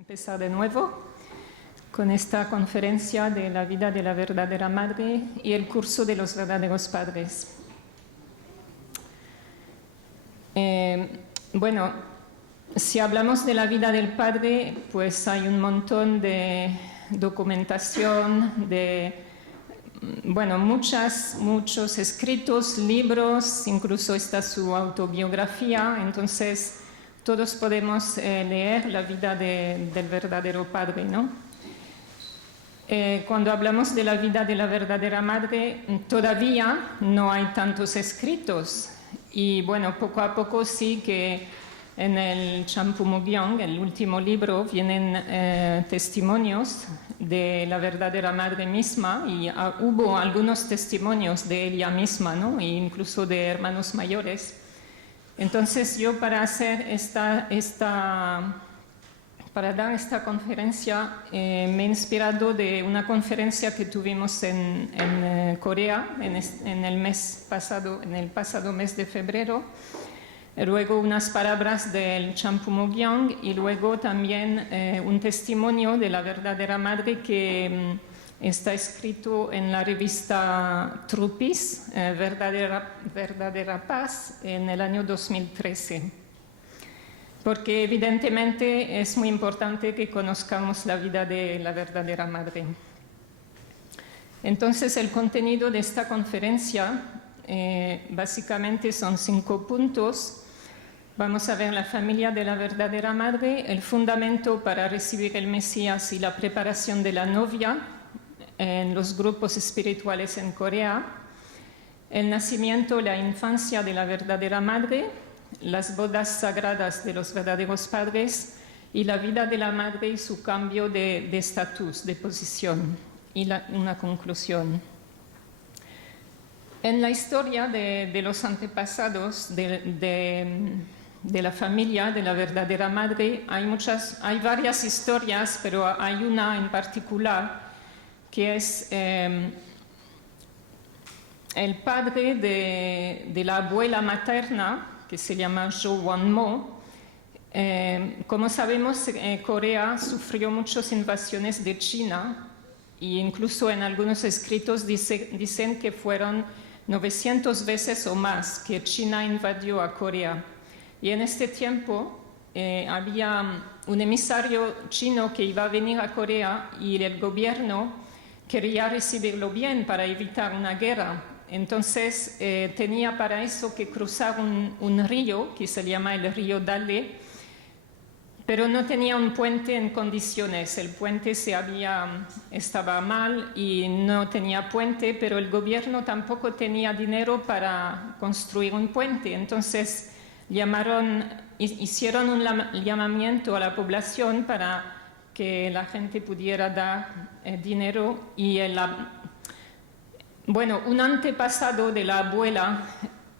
Empezar de nuevo con esta conferencia de la vida de la verdadera madre y el curso de los verdaderos padres. Bueno, si hablamos de la vida del padre, pues hay un montón de documentación, muchos escritos, libros, incluso está su autobiografía, entonces todos podemos leer la vida del verdadero padre, ¿no? Cuando hablamos de la vida de la verdadera madre, todavía no hay tantos escritos. Y bueno, poco a poco sí que en el Champumugyong, el último libro, vienen testimonios de la verdadera madre misma y hubo algunos testimonios de ella misma, ¿no? E incluso de hermanos mayores. Entonces yo para hacer para dar esta conferencia me he inspirado de una conferencia que tuvimos en Corea en el pasado mes de febrero. Luego unas palabras del Champumugyong y luego también un testimonio de la verdadera madre que está escrito en la revista Trupis, Verdadera Paz, en el año 2013. Porque evidentemente es muy importante que conozcamos la vida de la verdadera madre. Entonces el contenido de esta conferencia básicamente son 5 puntos. Vamos a ver la familia de la verdadera madre, el fundamento para recibir el Mesías y la preparación de la novia en los grupos espirituales en Corea, el nacimiento, la infancia de la verdadera madre, las bodas sagradas de los verdaderos padres y la vida de la madre y su cambio de estatus, de posición, y una conclusión. En la historia de los antepasados de la familia de la verdadera madre hay varias historias, pero hay una en particular que es el padre de la abuela materna, que se llama Jo Won-mo. Como sabemos, Corea sufrió muchas invasiones de China e incluso en algunos escritos dicen que fueron 900 veces o más que China invadió a Corea. Y en este tiempo había un emisario chino que iba a venir a Corea y el gobierno quería recibirlo bien para evitar una guerra. Entonces tenía para eso que cruzar un río que se llama el río Dale, pero no tenía un puente en condiciones. El puente estaba mal y no tenía puente, pero el gobierno tampoco tenía dinero para construir un puente. Entonces hicieron un llamamiento a la población para que la gente pudiera dar dinero y un antepasado de la abuela,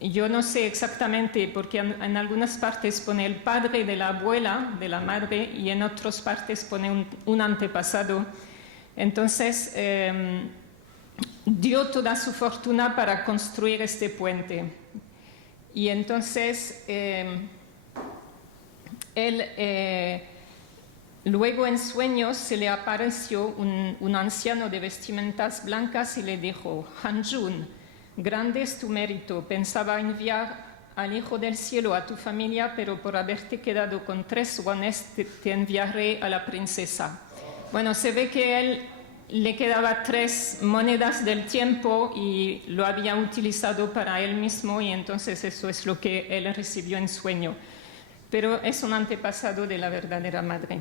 yo no sé exactamente porque en algunas partes pone el padre de la abuela, de la madre, y en otras partes pone un antepasado. Entonces dio toda su fortuna para construir este puente. Y entonces luego en sueños se le apareció un anciano de vestimentas blancas y le dijo: Hanjun, grande es tu mérito, pensaba enviar al Hijo del Cielo a tu familia, pero por haberte quedado con 3 wones te enviaré a la princesa. Bueno, se ve que él le quedaba 3 monedas del tiempo y lo había utilizado para él mismo y entonces eso es lo que él recibió en sueño. Pero es un antepasado de la verdadera madre.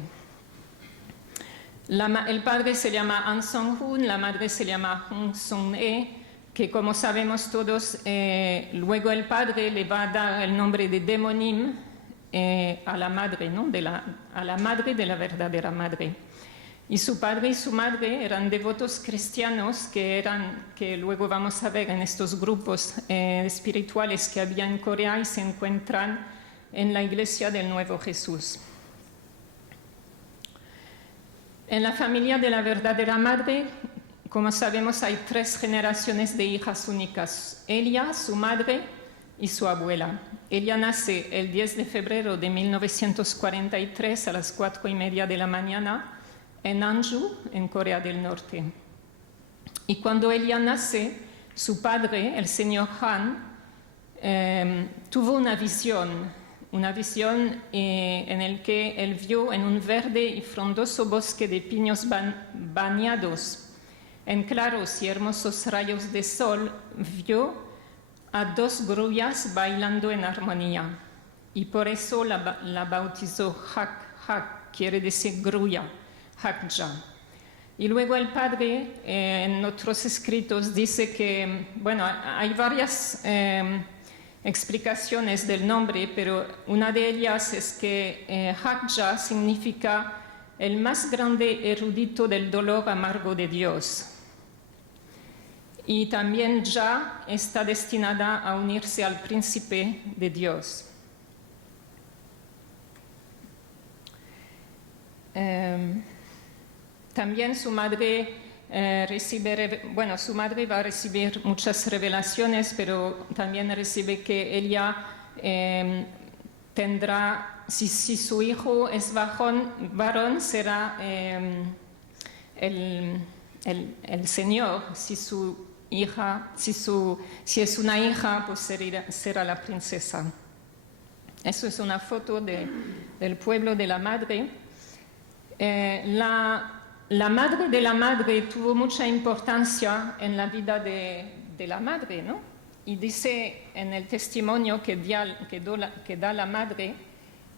El padre se llama An Song-hun, la madre se llama Hong Song-e, que como sabemos todos, luego el padre le va a dar el nombre de Demonim a la madre, ¿no? A la madre de la verdadera madre. Y su padre y su madre eran devotos cristianos que luego vamos a ver en estos grupos espirituales que había en Corea y se encuentran en la iglesia del Nuevo Jesús. En la familia de la verdadera madre, como sabemos, hay 3 generaciones de hijas únicas: ella, su madre y su abuela. Ella nace el 10 de febrero de 1943 a las 4:30 de la mañana en Anju, en Corea del Norte. Y cuando ella nace, su padre, el señor Han, tuvo una visión en la que él vio en un verde y frondoso bosque de pinos bañados en claros y hermosos rayos de sol, vio a 2 grullas bailando en armonía. Y por eso la bautizó Hak, quiere decir grulla, Hakja. Y luego el padre, en otros escritos, dice que, bueno, hay varias explicaciones del nombre, pero una de ellas es que Hakja significa el más grande erudito del dolor amargo de Dios. Y también Ya está destinada a unirse al príncipe de Dios. También su madre su madre va a recibir muchas revelaciones, pero también recibe que ella tendrá, si su hijo es varón, será el Señor. Si es una hija, pues será la princesa. Eso es una foto del pueblo de la madre. La madre de la madre tuvo mucha importancia en la vida de la madre, ¿no? Y dice en el testimonio que da la madre,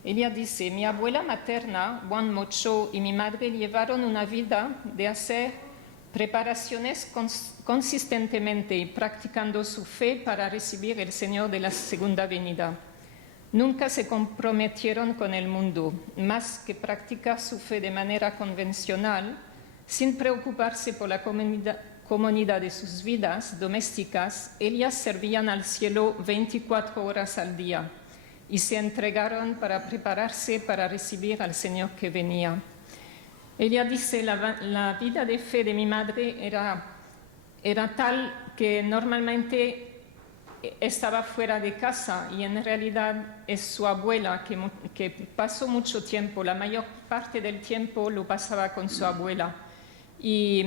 ella dice: mi abuela materna, Wan Mo-cho, y mi madre llevaron una vida de hacer preparaciones consistentemente y practicando su fe para recibir el Señor de la segunda venida. Nunca se comprometieron con el mundo, más que practicar su fe de manera convencional, sin preocuparse por la comunidad de sus vidas domésticas. Ellas servían al cielo 24 horas al día y se entregaron para prepararse para recibir al Señor que venía. Ella dice: la vida de fe de mi madre era tal que normalmente estaba fuera de casa, y en realidad es su abuela que pasó mucho tiempo, la mayor parte del tiempo lo pasaba con su abuela. Y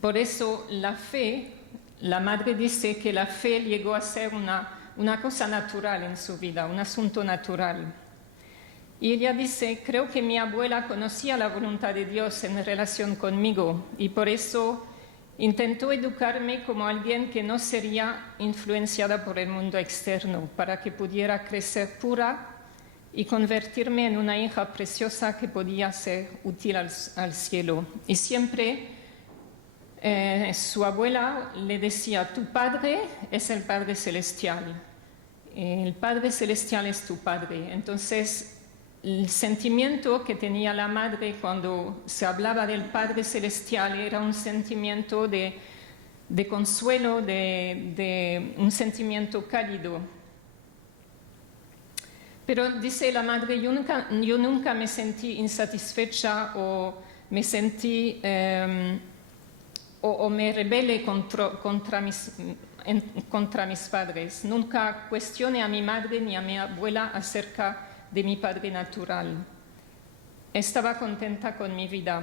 por eso la madre dice que la fe llegó a ser una cosa natural en su vida, un asunto natural. Y ella dice: creo que mi abuela conocía la voluntad de Dios en relación conmigo, y por eso intentó educarme como alguien que no sería influenciada por el mundo externo, para que pudiera crecer pura y convertirme en una hija preciosa que podía ser útil al cielo. Y siempre su abuela le decía: tu padre es el Padre Celestial, el Padre Celestial es tu padre. Entonces, el sentimiento que tenía la madre cuando se hablaba del Padre Celestial era un sentimiento de consuelo, de un sentimiento cálido. Pero dice la madre: yo nunca me sentí insatisfecha o me sentí o me rebelé contra mis padres. Nunca cuestioné a mi madre ni a mi abuela acerca de mi padre natural. Estaba contenta con mi vida.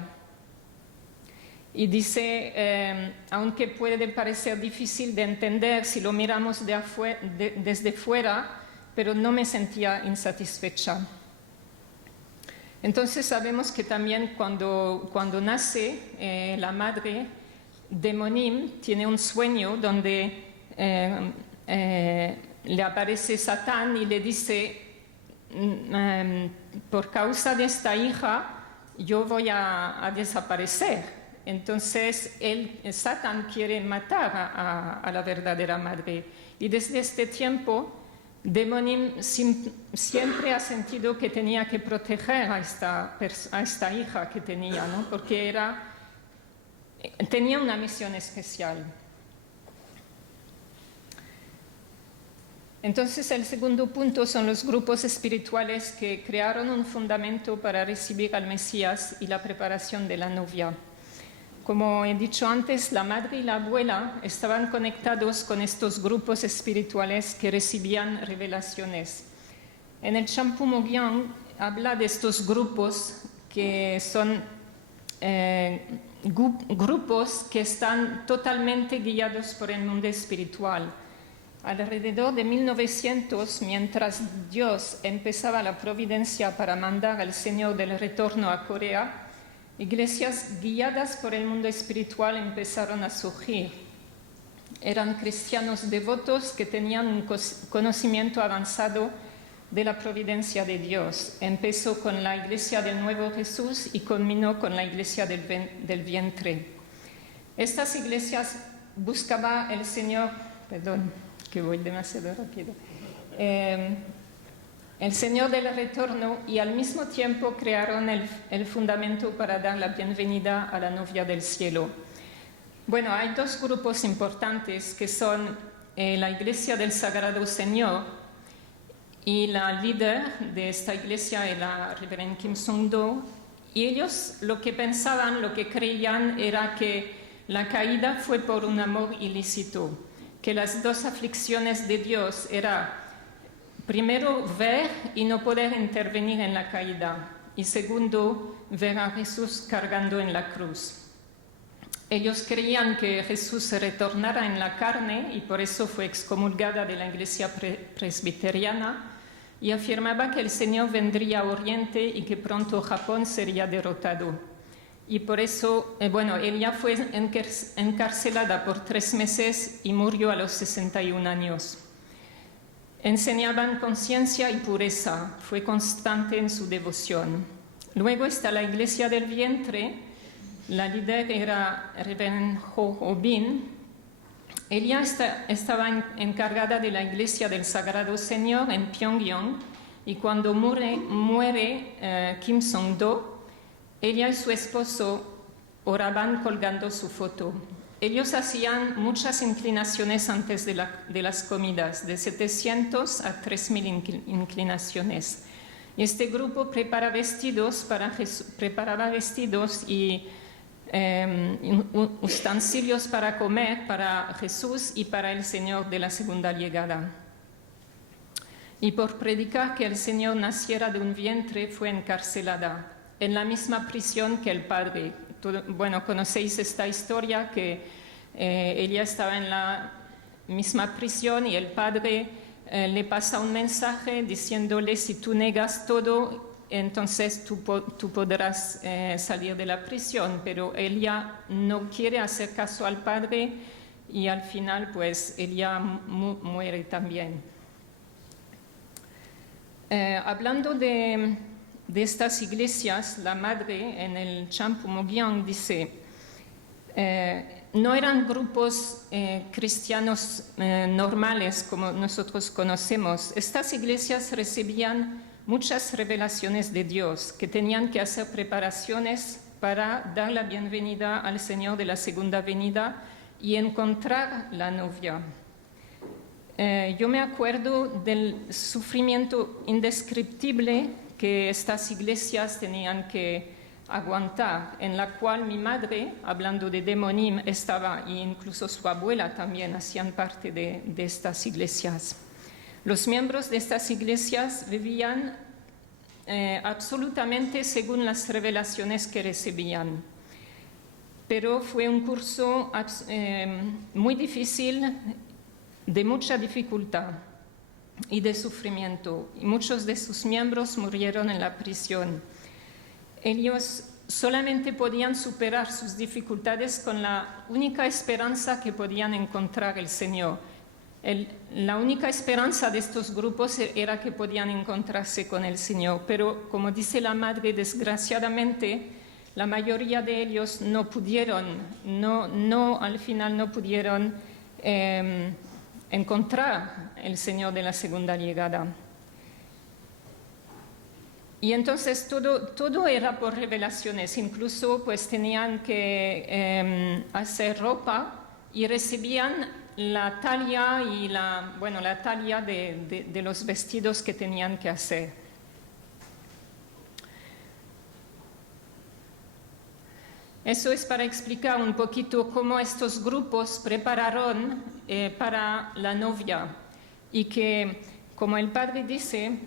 Y dice, aunque puede parecer difícil de entender si lo miramos desde fuera, pero no me sentía insatisfecha. Entonces sabemos que también cuando nace la madre, Demonim tiene un sueño donde le aparece Satán y le dice: por causa de esta hija yo voy a desaparecer. Entonces Satán quiere matar a la verdadera madre, y desde este tiempo Demonim siempre ha sentido que tenía que proteger a esta hija que tenía, ¿no? Porque tenía una misión especial. Entonces, el segundo punto son los grupos espirituales que crearon un fundamento para recibir al Mesías y la preparación de la novia. como he dicho antes, la madre y la abuela estaban conectados con estos grupos espirituales que recibían revelaciones. En el Champu Mogyang habla de estos grupos que son grupos que están totalmente guiados por el mundo espiritual. Alrededor de 1900, mientras Dios empezaba la providencia para mandar al Señor del Retorno a Corea, iglesias guiadas por el mundo espiritual empezaron a surgir. Eran cristianos devotos que tenían un conocimiento avanzado de la providencia de Dios. Empezó con la Iglesia del Nuevo Jesús y culminó con la Iglesia del Vientre. Estas iglesias buscaba el Señor, perdón, que voy demasiado rápido, el Señor del Retorno, y al mismo tiempo crearon el fundamento para dar la bienvenida a la novia del cielo. Bueno, hay dos grupos importantes que son la Iglesia del Sagrado Señor, y la líder de esta iglesia es la reverenda Kim Song-do, y ellos lo que pensaban, lo que creían era que la caída fue por un amor ilícito, que las dos aflicciones de Dios era primero ver y no poder intervenir en la caída, y segundo, ver a Jesús cargando en la cruz. Ellos creían que Jesús se retornara en la carne y por eso fue excomulgada de la iglesia presbiteriana, y afirmaba que el Señor vendría a Oriente y que pronto Japón sería derrotado. Y por eso, ella fue encarcelada por 3 meses y murió a los 61 años. Enseñaban conciencia y pureza, fue constante en su devoción. Luego está la Iglesia del Vientre, la líder era Reverend Ho Ho-bin. Ella estaba encargada de la Iglesia del Sagrado Señor en Pyongyang, y cuando muere Kim Song-do, ella y su esposo oraban colgando su foto. Ellos hacían muchas inclinaciones antes de las comidas, de 700 a 3000 inclinaciones. Y este grupo preparaba vestidos y utensilios para comer para Jesús y para el Señor de la segunda llegada. Y por predicar que el Señor naciera de un vientre fue encarcelada en la misma prisión que el Padre. Conocéis esta historia que ella estaba en la misma prisión y el Padre le pasa un mensaje diciéndole: si tú negas todo, entonces tú podrás salir de la prisión, pero ella no quiere hacer caso al Padre y al final pues ella muere también. Hablando de estas iglesias, la madre en el Champu Mogyang dice, no eran grupos cristianos normales como nosotros conocemos. Estas iglesias recibían muchas revelaciones de Dios, que tenían que hacer preparaciones para dar la bienvenida al Señor de la segunda venida y encontrar la novia. Yo me acuerdo del sufrimiento indescriptible que estas iglesias tenían que aguantar, en la cual mi madre, hablando de Demonim, estaba, e incluso su abuela también hacían parte de estas iglesias. Los miembros de estas iglesias vivían absolutamente según las revelaciones que recibían. Pero fue un curso muy difícil, de mucha dificultad y de sufrimiento. Y muchos de sus miembros murieron en la prisión. Ellos solamente podían superar sus dificultades con la única esperanza que podían encontrar el Señor. La única esperanza de estos grupos era que podían encontrarse con el Señor, pero como dice la madre, desgraciadamente la mayoría de ellos no pudieron, al final no pudieron encontrar el Señor de la segunda llegada. Y entonces todo era por revelaciones, incluso pues tenían que hacer ropa y recibían la talla y la talla de los vestidos que tenían que hacer. Eso es para explicar un poquito cómo estos grupos prepararon para la novia y que, como el padre dice,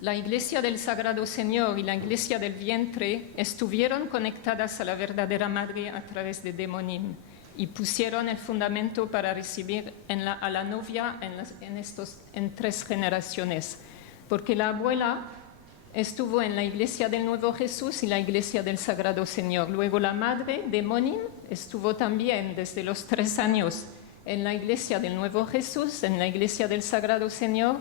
la Iglesia del Sagrado Señor y la Iglesia del Vientre estuvieron conectadas a la verdadera Madre a través de Demonim y pusieron el fundamento para recibir a la novia en 3 generaciones, porque la abuela estuvo en la Iglesia del Nuevo Jesús y la Iglesia del Sagrado Señor. Luego la madre, Demonim, estuvo también desde los 3 años en la Iglesia del Nuevo Jesús, en la Iglesia del Sagrado Señor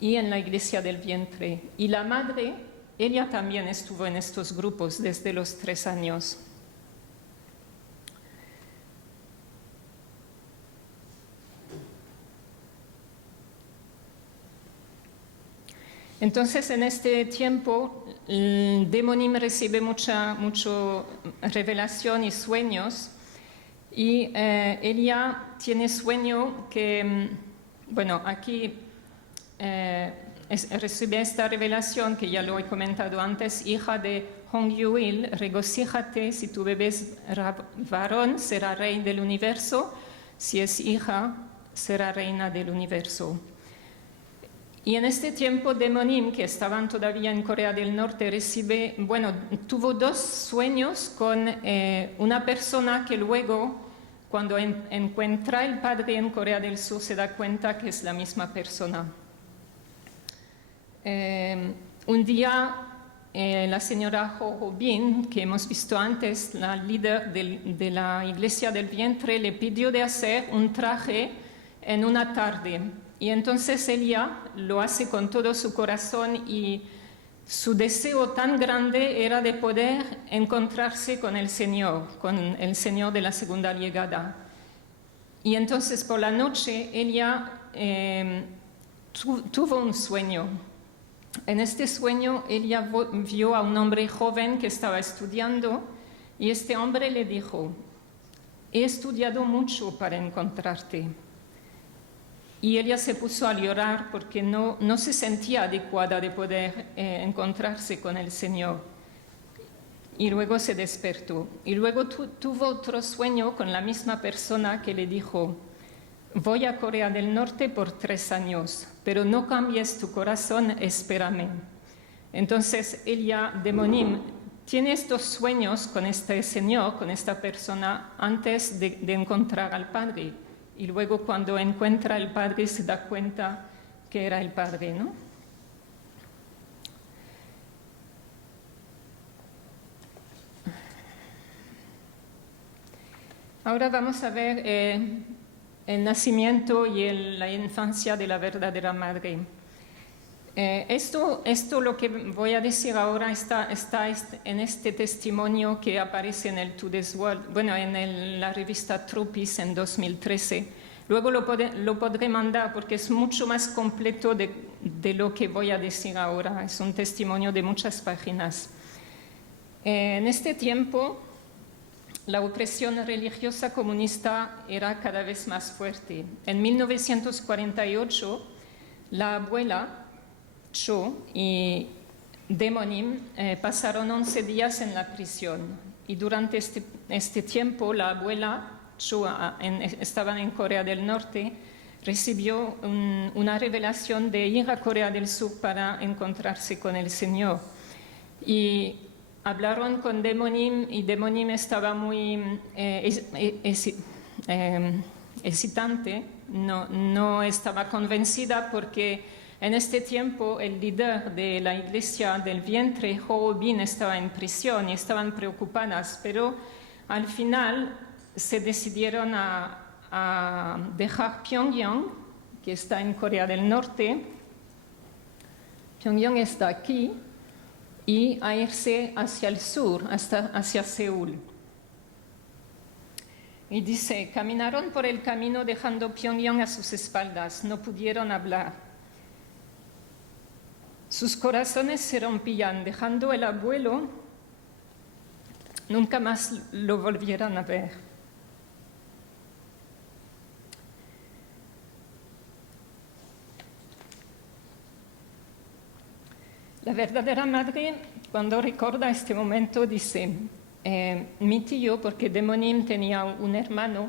y en la Iglesia del Vientre. Y la madre, ella también estuvo en estos grupos desde los 3 años. Entonces, en este tiempo, Demonim recibe mucha revelación y sueños, y ella tiene sueño que, bueno, aquí recibe esta revelación que ya lo he comentado antes: hija de Hong Yuil, regocíjate, si tu bebé es varón, será rey del universo, si es hija, será reina del universo. Y en este tiempo, Demonim, que estaban todavía en Corea del Norte, tuvo 2 sueños con una persona que luego, cuando encuentra el padre en Corea del Sur, se da cuenta que es la misma persona. Un día, la señora Ho Bin, que hemos visto antes, la líder de la Iglesia del Vientre, le pidió de hacer un traje en una tarde. Y entonces ella lo hace con todo su corazón, y su deseo tan grande era de poder encontrarse con el Señor de la segunda llegada. Y entonces por la noche ella tuvo un sueño. En este sueño ella vio a un hombre joven que estaba estudiando, y este hombre le dijo: he estudiado mucho para encontrarte. Y ella se puso a llorar porque no se sentía adecuada de poder encontrarse con el Señor. Y luego se despertó. Y luego tuvo otro sueño con la misma persona que le dijo: voy a Corea del Norte por 3 años, pero no cambies tu corazón, espérame. Entonces ella, Demonim, tiene estos sueños con este Señor, con esta persona, antes de encontrar al Padre. Y luego, cuando encuentra al Padre, se da cuenta que era el Padre, ¿no? Ahora vamos a ver el nacimiento y la infancia de la verdadera Madre. Esto lo que voy a decir ahora está en este testimonio que aparece en el Today's World, en la revista Tropis en 2013. Luego lo podré mandar porque es mucho más completo de lo que voy a decir ahora. Es un testimonio de muchas páginas. En este tiempo, la opresión religiosa comunista era cada vez más fuerte. En 1948, la abuela Cho y Demonim pasaron 11 días en la prisión, y durante este tiempo la abuela Cho estaba en Corea del Norte, recibió una revelación de ir a Corea del Sur para encontrarse con el Señor. Y hablaron con Demonim, y Demonim estaba muy hesitante, no estaba convencida, porque en este tiempo el líder de la Iglesia del Vientre, Ho Bin, estaba en prisión y estaban preocupadas, pero al final se decidieron a dejar Pyongyang, que está en Corea del Norte. Pyongyang está aquí, y a irse hacia el sur, hacia Seúl. Y dice: caminaron por el camino dejando Pyongyang a sus espaldas, no pudieron hablar. Sus corazones se rompían, dejando el abuelo, nunca más lo volvieran a ver. La verdadera madre, cuando recuerda este momento, dice: Mi tío, porque Demonim tenía un hermano,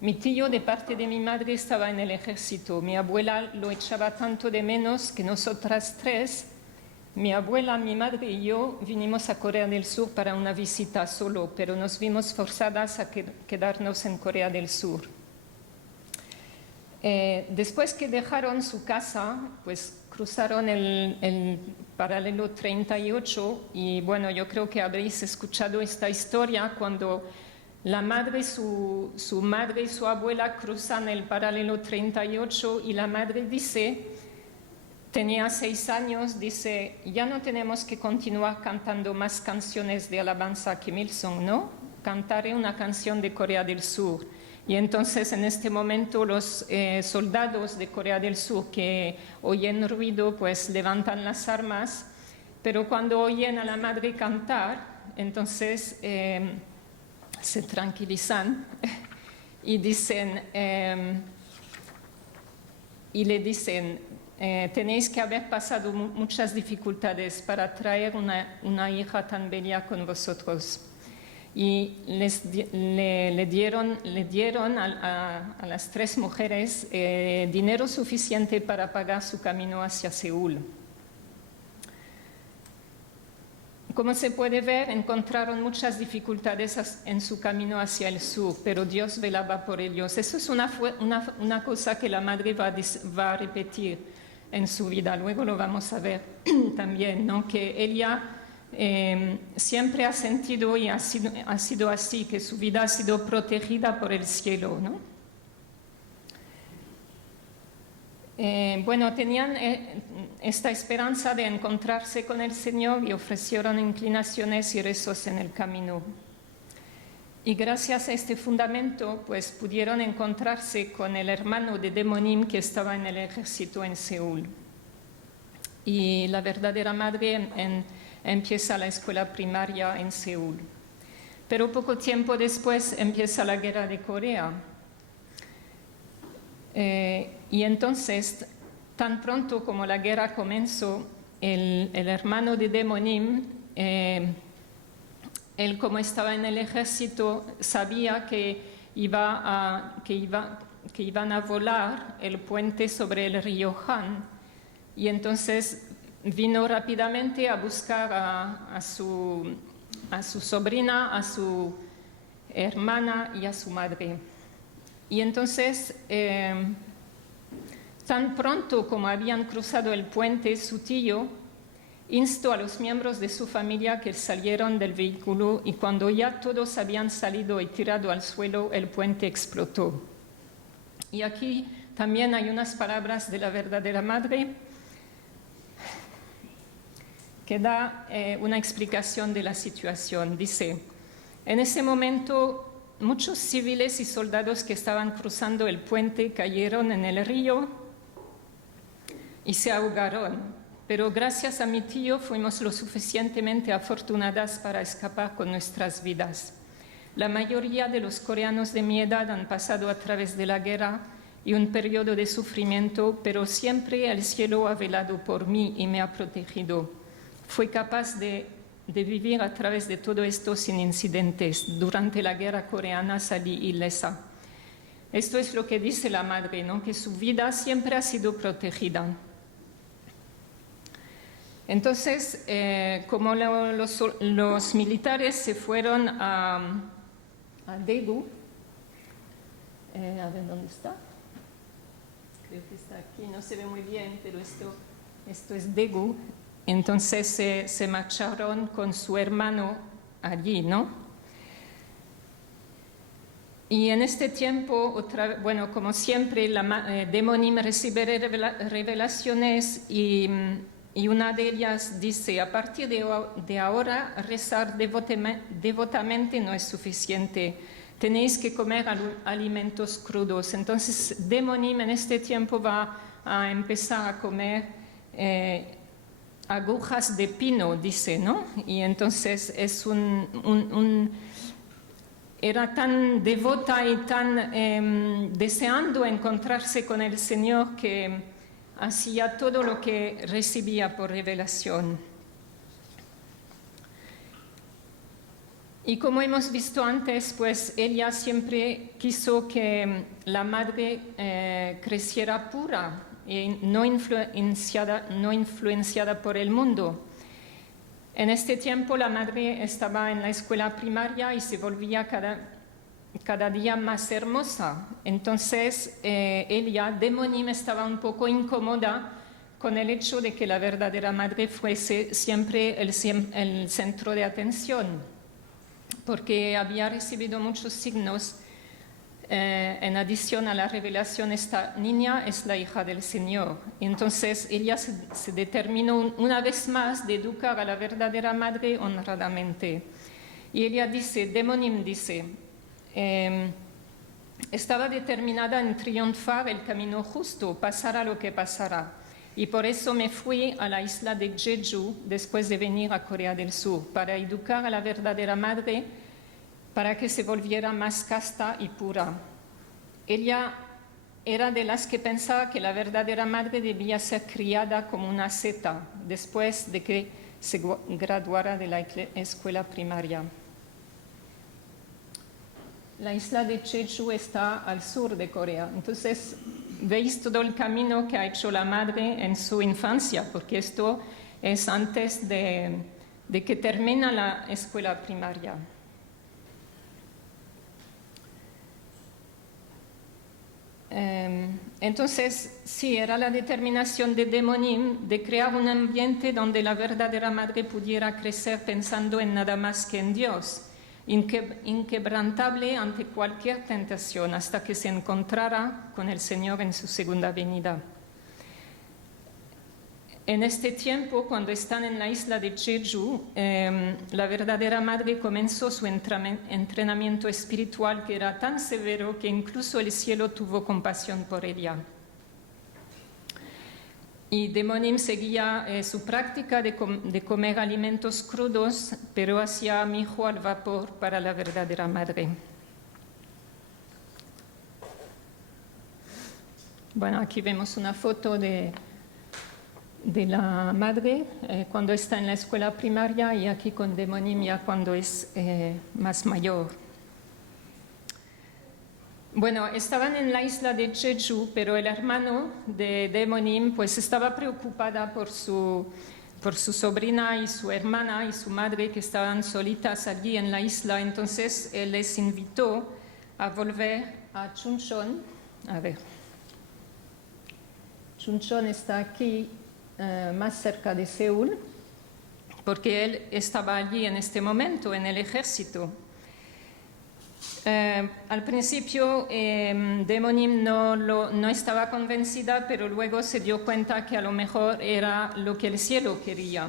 mi tío de parte de mi madre estaba en el ejército. Mi abuela lo echaba tanto de menos que nosotras tres, mi abuela, mi madre y yo, vinimos a Corea del Sur para una visita solo, pero nos vimos forzadas a quedarnos en Corea del Sur. Después que dejaron su casa, pues cruzaron el paralelo 38 y bueno, yo creo que habréis escuchado esta historia cuando la madre, su madre y su abuela cruzan el paralelo 38 y la madre dice, tenía 6 años, dice, ya no tenemos que continuar cantando más canciones de alabanza a Kim Il-sung, ¿no? Cantaré una canción de Corea del Sur. Y entonces en este momento los soldados de Corea del Sur que oyen ruido pues levantan las armas, pero cuando oyen a la madre cantar, entonces se tranquilizan y dicen y le dicen tenéis que haber pasado muchas dificultades para traer una hija tan bella con vosotros. Y le dieron a las 3 mujeres dinero suficiente para pagar su camino hacia Seúl. Como se puede ver, encontraron muchas dificultades en su camino hacia el sur, pero Dios velaba por ellos. Eso es una cosa que la madre va a repetir en su vida, luego lo vamos a ver también, ¿no? Que ella siempre ha sentido y ha sido así, que su vida ha sido protegida por el cielo, ¿no? Bueno, tenían esta esperanza de encontrarse con el Señor y ofrecieron inclinaciones y rezos en el camino. Y gracias a este fundamento, pues pudieron encontrarse con el hermano de Demonim que estaba en el ejército en Seúl. Y la verdadera madre empieza la escuela primaria en Seúl. Pero poco tiempo después empieza la guerra de Corea. Y entonces, tan pronto como la guerra comenzó, el hermano de Demonim, él como estaba en el ejército, sabía que iban a volar el puente sobre el río Han. Y entonces vino rápidamente a buscar a su sobrina, a su hermana y a su madre. Y entonces, tan pronto como habían cruzado el puente, su tío instó a los miembros de su familia que salieron del vehículo y cuando ya todos habían salido y tirado al suelo, el puente explotó. Y aquí también hay unas palabras de la verdadera madre que da una explicación de la situación. Dice, en ese momento muchos civiles y soldados que estaban cruzando el puente cayeron en el río y se ahogaron, pero gracias a mi tío fuimos lo suficientemente afortunadas para escapar con nuestras vidas. La mayoría de los coreanos de mi edad han pasado a través de la guerra y un periodo de sufrimiento, pero siempre el cielo ha velado por mí y me ha protegido. Fui capaz de vivir a través de todo esto sin incidentes. Durante la guerra coreana salí ilesa. Esto es lo que dice la madre, ¿no? Que su vida siempre ha sido protegida. Entonces, como los militares se fueron a Daegu, a ver dónde está. Creo que está aquí, no se ve muy bien, pero esto es Daegu. Entonces se marcharon con su hermano allí, ¿no? Y en este tiempo, bueno, como siempre, Demonim recibe revelaciones y una de ellas dice, a partir de ahora, rezar devotamente no es suficiente. Tenéis que comer alimentos crudos. Entonces, Demonim en este tiempo va a empezar a comer agujas de pino, dice, ¿no? Y entonces es era tan devota y tan deseando encontrarse con el Señor que hacía todo lo que recibía por revelación. Y como hemos visto antes, pues ella siempre quiso que la madre creciera pura y no influenciada por el mundo. En este tiempo la madre estaba en la escuela primaria y se volvía cada día más hermosa. Entonces ella, Demonim, estaba un poco incómoda con el hecho de que la verdadera madre fuese siempre el centro de atención, porque había recibido muchos signos. En adición a la revelación, esta niña es la hija del Señor. Entonces ella se determinó una vez más de educar a la verdadera madre honradamente. Y ella dice, Demonim dice, estaba determinada en triunfar el camino justo, pasara lo que pasara. Y por eso me fui a la isla de Jeju después de venir a Corea del Sur, para educar a la verdadera madre, para que se volviera más casta y pura. Ella era de las que pensaba que la verdadera madre debía ser criada como una seta después de que se graduara de la escuela primaria. La isla de Jeju está al sur de Corea. Entonces, veis todo el camino que ha hecho la madre en su infancia, porque esto es antes de que termina la escuela primaria. Entonces, sí, era la determinación de Demonim de crear un ambiente donde la verdadera madre pudiera crecer pensando en nada más que en Dios, inquebrantable ante cualquier tentación hasta que se encontrara con el Señor en su segunda venida. En este tiempo, cuando están en la isla de Jeju, la verdadera madre comenzó su entrenamiento espiritual, que era tan severo que incluso el cielo tuvo compasión por ella. Y Demonim seguía su práctica de comer alimentos crudos, pero hacía mijo al vapor para la verdadera madre. Bueno, aquí vemos una foto de la madre cuando está en la escuela primaria, y aquí con Demonim ya cuando es más mayor. Bueno, estaban en la isla de Jeju, pero el hermano de Demonim pues estaba preocupada por su sobrina y su hermana y su madre, que estaban solitas allí en la isla. Entonces él les invitó a volver a Chuncheon. A ver, Chuncheon está aquí, más cerca de Seúl, porque él estaba allí en este momento en el ejército. Al principio Demonim no estaba convencida, pero luego se dio cuenta que a lo mejor era lo que el cielo quería.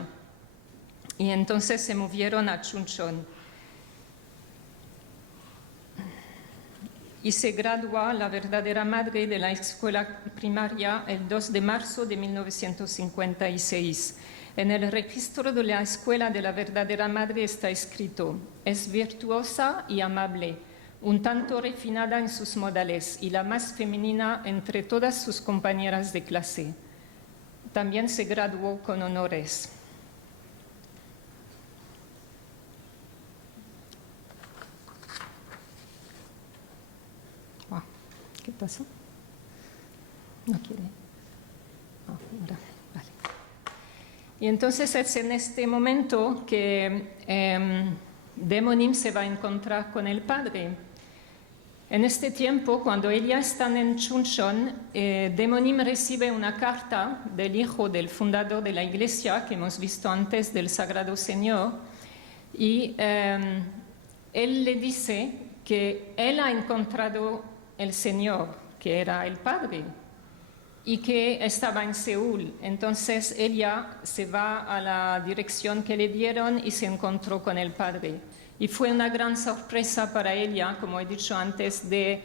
Y entonces se movieron a Chuncheon. Y se graduó la verdadera madre de la escuela primaria el 2 de marzo de 1956. En el registro de la escuela de la verdadera madre está escrito: es virtuosa y amable, un tanto refinada en sus modales y la más femenina entre todas sus compañeras de clase. También se graduó con honores. ¿Qué pasó? No quiere. Ahora, vale. Y entonces es en este momento que Demonim se va a encontrar con el padre. En este tiempo, cuando ellas están en Chuncheon, Demonim recibe una carta del hijo del fundador de la iglesia, que hemos visto antes, del Sagrado Señor, y él le dice que él ha encontrado el Señor, que era el Padre, y que estaba en Seúl. Entonces ella se va a la dirección que le dieron y se encontró con el Padre. Y fue una gran sorpresa para ella, como he dicho antes, de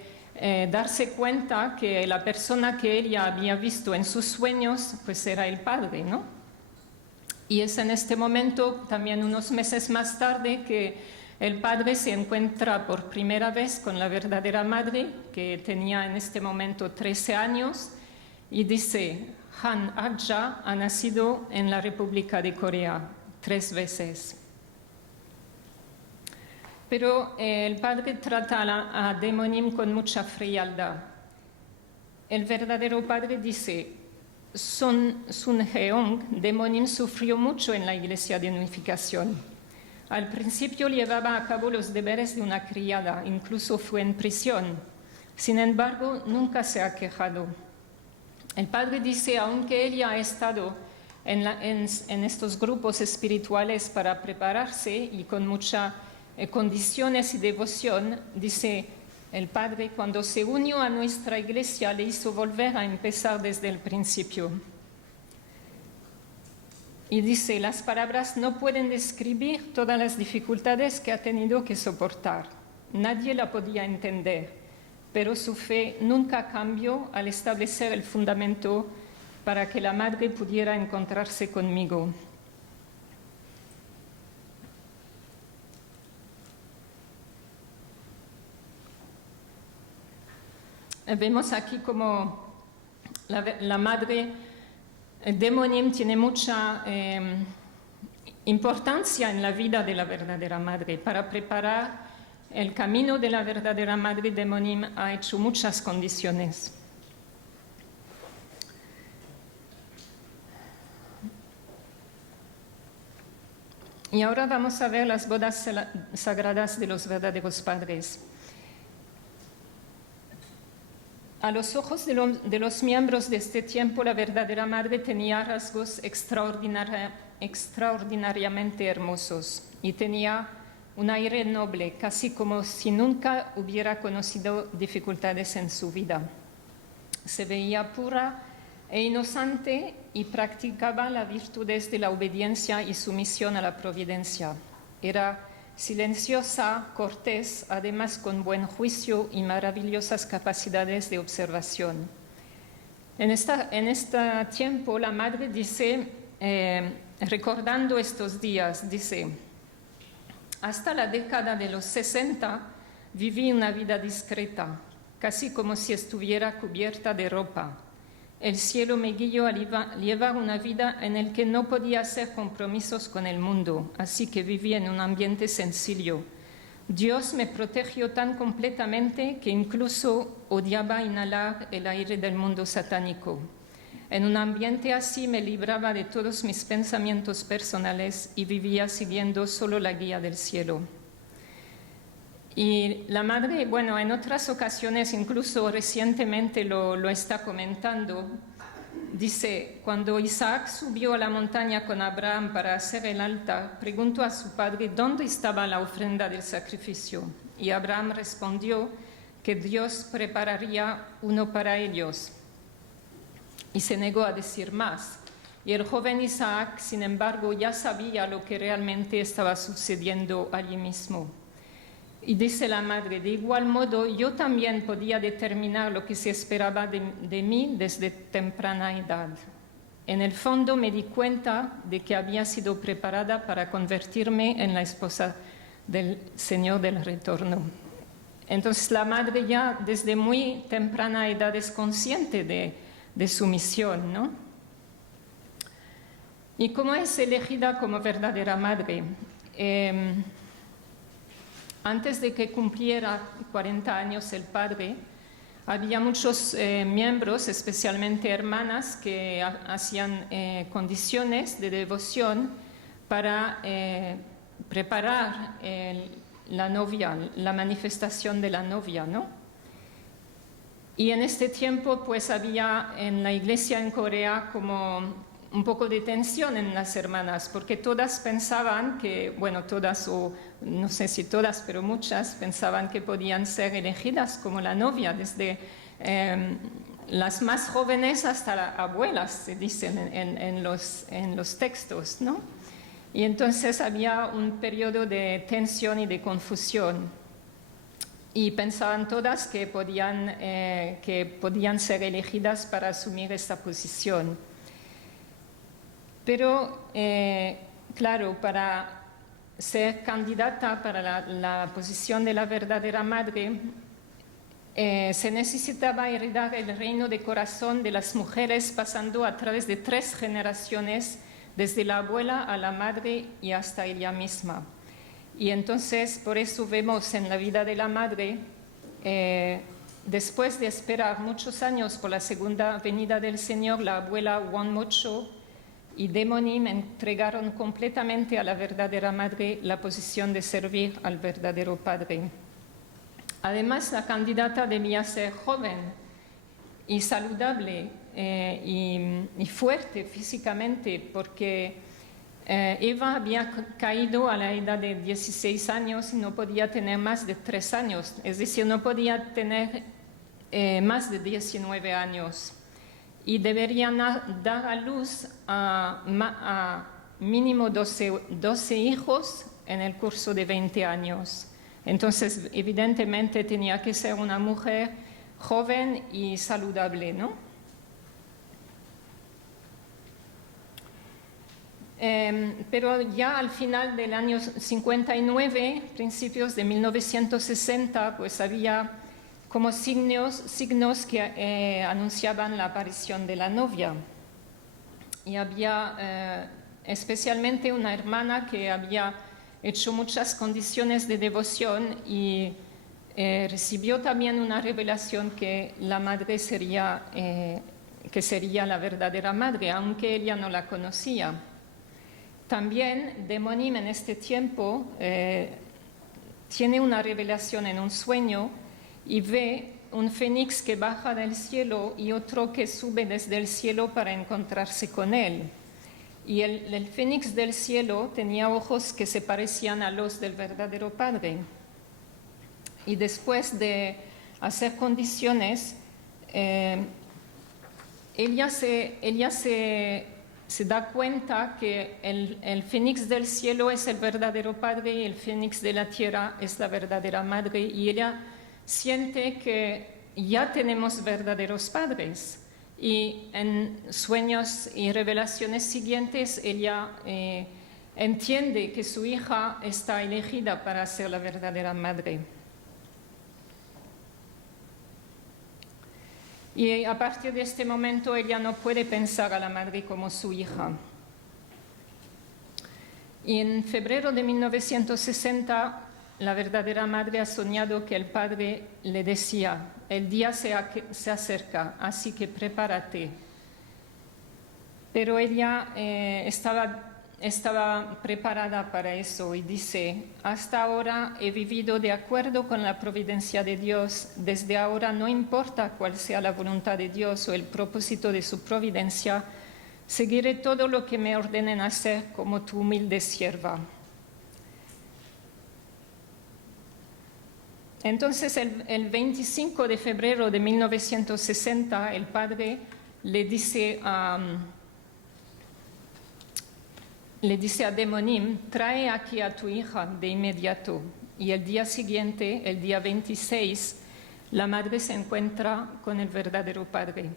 darse cuenta que la persona que ella había visto en sus sueños, pues era el Padre, ¿no? Y es en este momento, también unos meses más tarde, que el padre se encuentra por primera vez con la verdadera madre, que tenía en este momento 13 años, y dice: Han Ak-ja ha nacido en la República de Corea 3 veces. pero el padre trata a Demonim con mucha frialdad. El verdadero padre dice: Sun Heong, Demonim sufrió mucho en la Iglesia de Unificación. Al principio llevaba a cabo los deberes de una criada, incluso fue en prisión. Sin embargo, nunca se ha quejado. El padre dice: aunque ella ha estado en estos grupos espirituales para prepararse y con muchas condiciones y devoción, dice el padre, cuando se unió a nuestra iglesia le hizo volver a empezar desde el principio. Y dice: las palabras no pueden describir todas las dificultades que ha tenido que soportar. Nadie la podía entender, pero su fe nunca cambió al establecer el fundamento para que la madre pudiera encontrarse conmigo. Vemos aquí como la madre Demonim tiene mucha importancia en la vida de la verdadera madre. Para preparar el camino de la verdadera madre, Demonim ha hecho muchas condiciones. Y ahora vamos a ver las bodas sagradas de los verdaderos padres. A los ojos de los miembros de este tiempo, la verdadera madre tenía rasgos extraordinariamente hermosos y tenía un aire noble, casi como si nunca hubiera conocido dificultades en su vida. Se veía pura e inocente y practicaba las virtudes de la obediencia y sumisión a la providencia. Era silenciosa, cortés, además con buen juicio y maravillosas capacidades de observación. En este tiempo la madre dice, recordando estos días, dice: hasta la década de los 60 viví una vida discreta, casi como si estuviera cubierta de ropa. El cielo me guió a llevar una vida en la que no podía hacer compromisos con el mundo, así que viví en un ambiente sencillo. Dios me protegió tan completamente que incluso odiaba inhalar el aire del mundo satánico. En un ambiente así me libraba de todos mis pensamientos personales y vivía siguiendo solo la guía del cielo. Y la madre, bueno, en otras ocasiones, incluso recientemente lo está comentando, dice: cuando Isaac subió a la montaña con Abraham para hacer el altar, preguntó a su padre dónde estaba la ofrenda del sacrificio. Y Abraham respondió que Dios prepararía uno para ellos. Y se negó a decir más. Y el joven Isaac, sin embargo, ya sabía lo que realmente estaba sucediendo allí mismo. Y dice la madre: de igual modo, yo también podía determinar lo que se esperaba de mí desde temprana edad. En el fondo me di cuenta de que había sido preparada para convertirme en la esposa del Señor del retorno. Entonces la madre ya desde muy temprana edad es consciente de su misión, ¿no? ¿Y cómo es elegida como verdadera madre? Antes de que cumpliera 40 años el padre, había muchos miembros, especialmente hermanas, que hacían condiciones de devoción para preparar la novia, la manifestación de la novia, ¿no? Y en este tiempo, pues había en la iglesia en Corea como un poco de tensión en las hermanas, porque todas pensaban que, bueno, todas, o no sé si todas, pero muchas pensaban que podían ser elegidas como la novia, desde las más jóvenes hasta las abuelas, se dicen en los textos, ¿no? Y entonces había un periodo de tensión y de confusión. Y pensaban todas que podían ser elegidas para asumir esta posición. Pero, claro, para ser candidata para la posición de la verdadera madre, se necesitaba heredar el reino de corazón de las mujeres pasando a través de 3 generaciones, desde la abuela a la madre y hasta ella misma. Y entonces, por eso vemos en la vida de la madre, después de esperar muchos años por la segunda venida del Señor, la abuela Wonmo Cho y Demonim entregaron completamente a la verdadera madre la posición de servir al verdadero padre. Además, la candidata debía ser joven y saludable y fuerte físicamente, porque Eva había caído a la edad de 16 años y no podía tener más de 3 años, es decir, no podía tener más de 19 años. Y deberían dar a luz a mínimo 12 hijos en el curso de 20 años. Entonces, evidentemente, tenía que ser una mujer joven y saludable, ¿no? Pero ya al final del año 59, principios de 1960, pues había como signos que anunciaban la aparición de la novia. Y había especialmente una hermana que había hecho muchas condiciones de devoción y recibió también una revelación que la madre sería la verdadera madre, aunque ella no la conocía. También Demonim en este tiempo tiene una revelación en un sueño y ve un fénix que baja del cielo y otro que sube desde el cielo para encontrarse con él. Y el fénix del cielo tenía ojos que se parecían a los del verdadero padre. Y después de hacer condiciones, ella se da cuenta que el fénix del cielo es el verdadero padre y el fénix de la tierra es la verdadera madre, y ella siente que ya tenemos verdaderos padres. Y en sueños y revelaciones siguientes ella entiende que su hija está elegida para ser la verdadera madre. Y a partir de este momento ella no puede pensar a la madre como su hija. Y en febrero de 1960, la verdadera madre ha soñado que el padre le decía: el día se acerca, así que prepárate. Pero ella estaba preparada para eso y dice: hasta ahora he vivido de acuerdo con la providencia de Dios. Desde ahora no importa cuál sea la voluntad de Dios o el propósito de su providencia, seguiré todo lo que me ordenen hacer como tu humilde sierva. Entonces, el 25 de febrero de 1960, el padre le dice a Demonim: trae aquí a tu hija de inmediato. Y el día siguiente, el día 26, la madre se encuentra con el verdadero padre.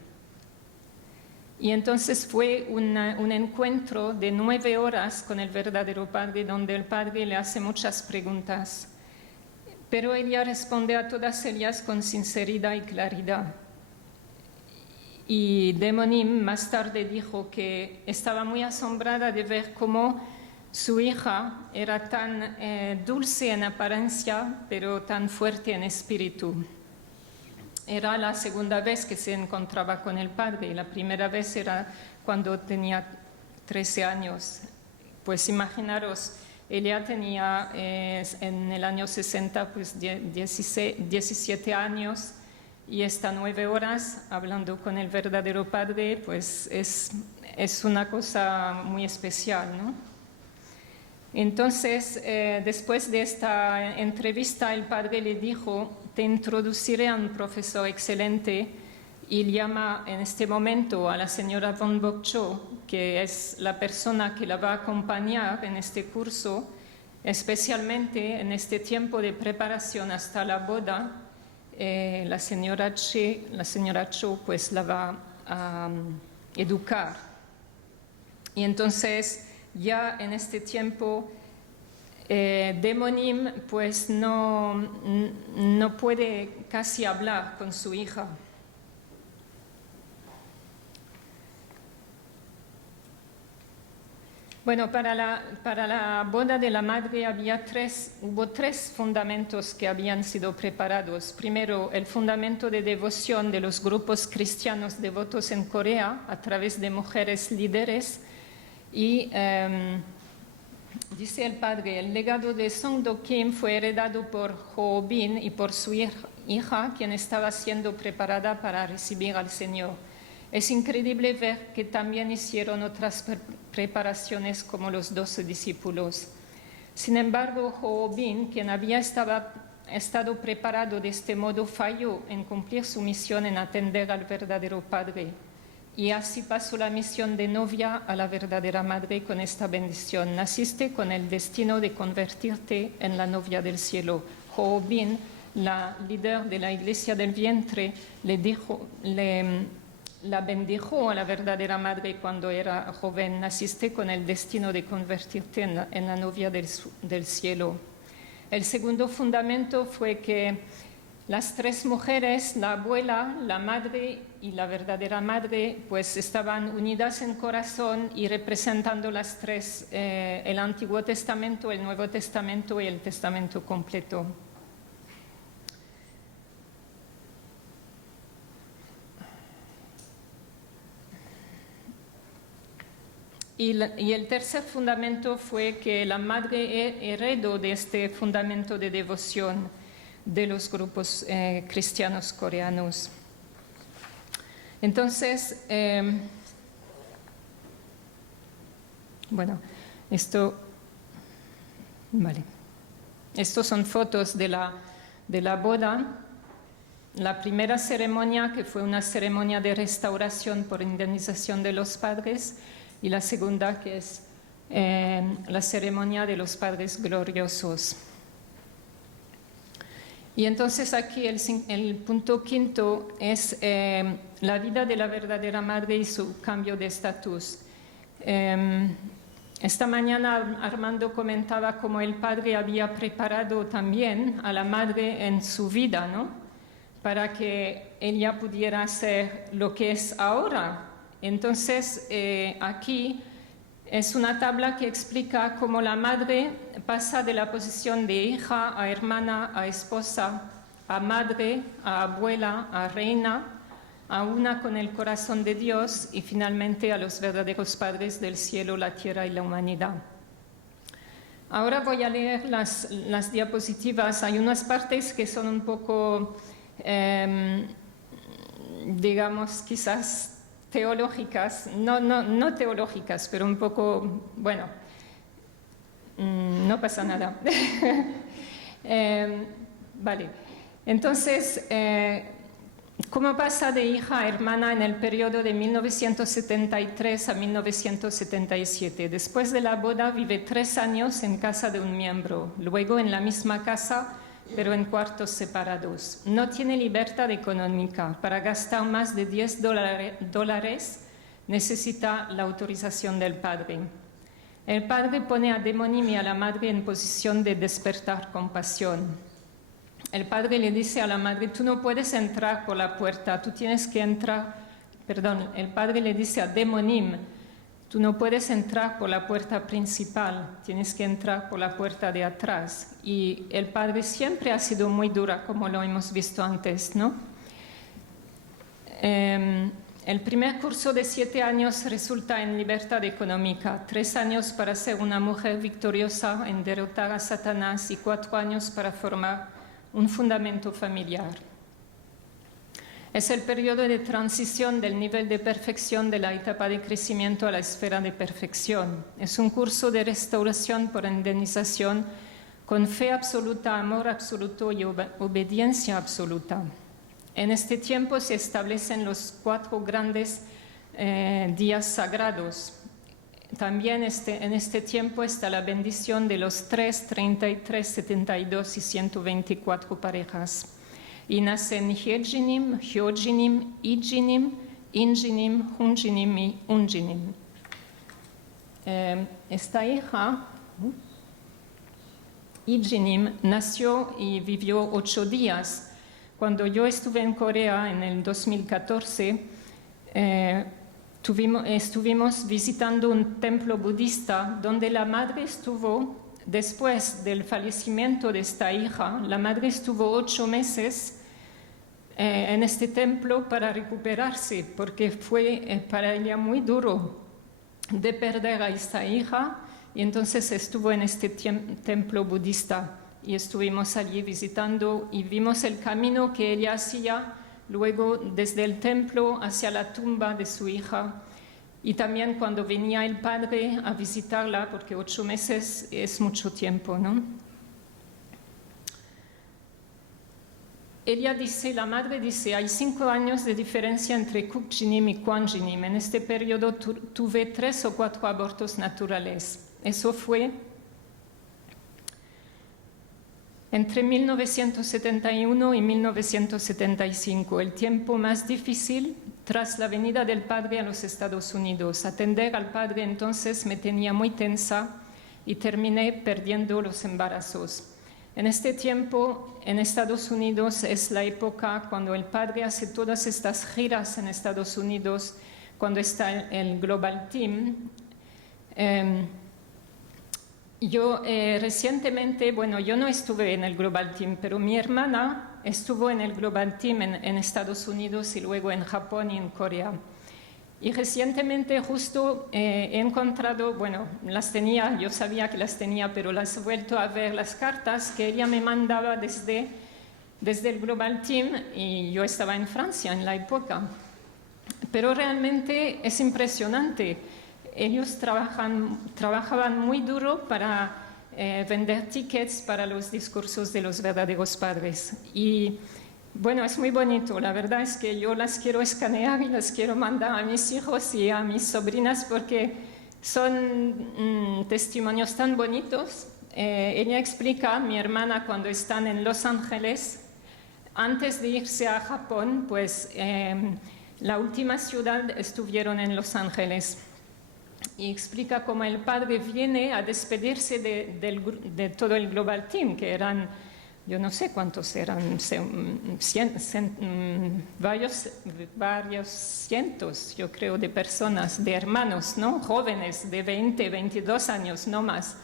Y entonces fue un encuentro de 9 horas con el verdadero padre, donde el padre le hace muchas preguntas. Pero ella responde a todas ellas con sinceridad y claridad. Y Demonim más tarde dijo que estaba muy asombrada de ver cómo su hija era tan dulce en apariencia, pero tan fuerte en espíritu. Era la segunda vez que se encontraba con el padre. La primera vez era cuando tenía 13 años. Pues imaginaros, ella tenía en el año 60 pues 17 años, y está 9 horas hablando con el verdadero padre, pues es una cosa muy especial, ¿no? Entonces, después de esta entrevista, el padre le dijo: te introduciré a un profesor excelente, y llama en este momento a la señora Wonmo Cho, que es la persona que la va a acompañar en este curso, especialmente en este tiempo de preparación hasta la boda. La señora Cho pues la va a educar. Y entonces ya en este tiempo Demonim pues no puede casi hablar con su hija. Bueno, para la boda de la madre hubo tres fundamentos que habían sido preparados. Primero, el fundamento de devoción de los grupos cristianos devotos en Corea a través de mujeres líderes. Y dice el padre, el legado de Songdo Kim fue heredado por Ho Bin y por su hija, quien estaba siendo preparada para recibir al Señor. Es increíble ver que también hicieron otras preparaciones como los 12 discípulos. Sin embargo, Ho Bin, quien había estado preparado de este modo, falló en cumplir su misión en atender al verdadero Padre. Y así pasó la misión de novia a la verdadera madre con esta bendición. Naciste con el destino de convertirte en la novia del cielo. Ho Bin, la líder de la iglesia del vientre, la bendijo a la verdadera madre cuando era joven. Naciste con el destino de convertirte en la novia del cielo. El segundo fundamento fue que las tres mujeres, la abuela, la madre y la verdadera madre, pues estaban unidas en corazón y representando las tres, el Antiguo Testamento, el Nuevo Testamento y el Testamento completo. Y el tercer fundamento fue que la madre heredó de este fundamento de devoción de los grupos cristianos coreanos. Entonces, bueno, vale. Estos son fotos de la boda. La primera ceremonia, que fue una ceremonia de restauración por indemnización de los padres, y la segunda, que es la ceremonia de los padres gloriosos. Y entonces aquí el punto quinto es la vida de la verdadera madre y su cambio de estatus. Esta mañana Armando comentaba cómo el padre había preparado también a la madre en su vida, ¿no? Para que ella pudiera ser lo que es ahora. Entonces, aquí es una tabla que explica cómo la madre pasa de la posición de hija a hermana, a esposa, a madre, a abuela, a reina, a una con el corazón de Dios y finalmente a los verdaderos padres del cielo, la tierra y la humanidad. Ahora voy a leer las diapositivas. Hay unas partes que son un poco, digamos, quizás teológicas, no teológicas, pero un poco, bueno, no pasa nada. Vale, entonces, ¿cómo pasa de hija a hermana en el periodo de 1973 a 1977? Después de la boda vive 3 años en casa de un miembro, luego en la misma casa, pero en cuartos separados. No tiene libertad económica. Para gastar más de $10 necesita la autorización del padre. El padre pone a Demonim y a la madre en posición de despertar compasión. El padre le dice a la madre, tú no puedes entrar por la puerta, tú tienes que entrar, el padre le dice a Demonim, tú no puedes entrar por la puerta principal, tienes que entrar por la puerta de atrás. Y el padre siempre ha sido muy dura, como lo hemos visto antes, ¿no? El primer curso de 7 años resulta en libertad económica, 3 años para ser una mujer victoriosa en derrotar a Satanás y 4 años para formar un fundamento familiar. Es el periodo de transición del nivel de perfección de la etapa de crecimiento a la esfera de perfección. Es un curso de restauración por indemnización con fe absoluta, amor absoluto y obediencia absoluta. En este tiempo se establecen los 4 grandes días sagrados. También en este tiempo está la bendición de los 3, 33, 72 y 124 parejas. Y nacen Hyejinim, Hyojinim, Ijinim, Injinim, Hunjinim y Unjinim. Esta hija, Ijinim, nació y vivió 8 días. Cuando yo estuve en Corea en el 2014, estuvimos visitando un templo budista donde la madre estuvo, después del fallecimiento de esta hija, la madre estuvo 8 meses en este templo para recuperarse, porque fue para ella muy duro de perder a esta hija, y entonces estuvo en este templo budista y estuvimos allí visitando y vimos el camino que ella hacía luego desde el templo hacia la tumba de su hija, y también cuando venía el padre a visitarla, porque 8 meses es mucho tiempo, ¿no? Ella dice, la madre dice, hay 5 años de diferencia entre Kukjinim y Kwanjinim. En este periodo tuve 3 o 4 abortos naturales. Eso fue entre 1971 y 1975, el tiempo más difícil tras la venida del padre a los Estados Unidos. Atender al padre entonces me tenía muy tensa y terminé perdiendo los embarazos. En este tiempo, en Estados Unidos, es la época cuando el padre hace todas estas giras en Estados Unidos, cuando está el Global Team. Yo recientemente, bueno, yo no estuve en el Global Team, pero mi hermana estuvo en el Global Team en Estados Unidos y luego en Japón y en Corea. Y recientemente justo he encontrado, bueno, las tenía, yo sabía que las tenía, pero las he vuelto a ver las cartas que ella me mandaba desde el Global Team, y yo estaba en Francia en la época. Pero realmente es impresionante. Ellos trabajaban muy duro para vender tickets para los discursos de los verdaderos padres. Y bueno, es muy bonito. La verdad es que yo las quiero escanear y las quiero mandar a mis hijos y a mis sobrinas porque son testimonios tan bonitos. Ella explica, mi hermana, cuando están en Los Ángeles, antes de irse a Japón, pues la última ciudad estuvieron en Los Ángeles. Y explica cómo el padre viene a despedirse de todo el Global Team, que eran, yo no sé cuántos eran, varios cientos, yo creo, de personas, de hermanos, ¿no? Jóvenes de 20, 22 años, no más.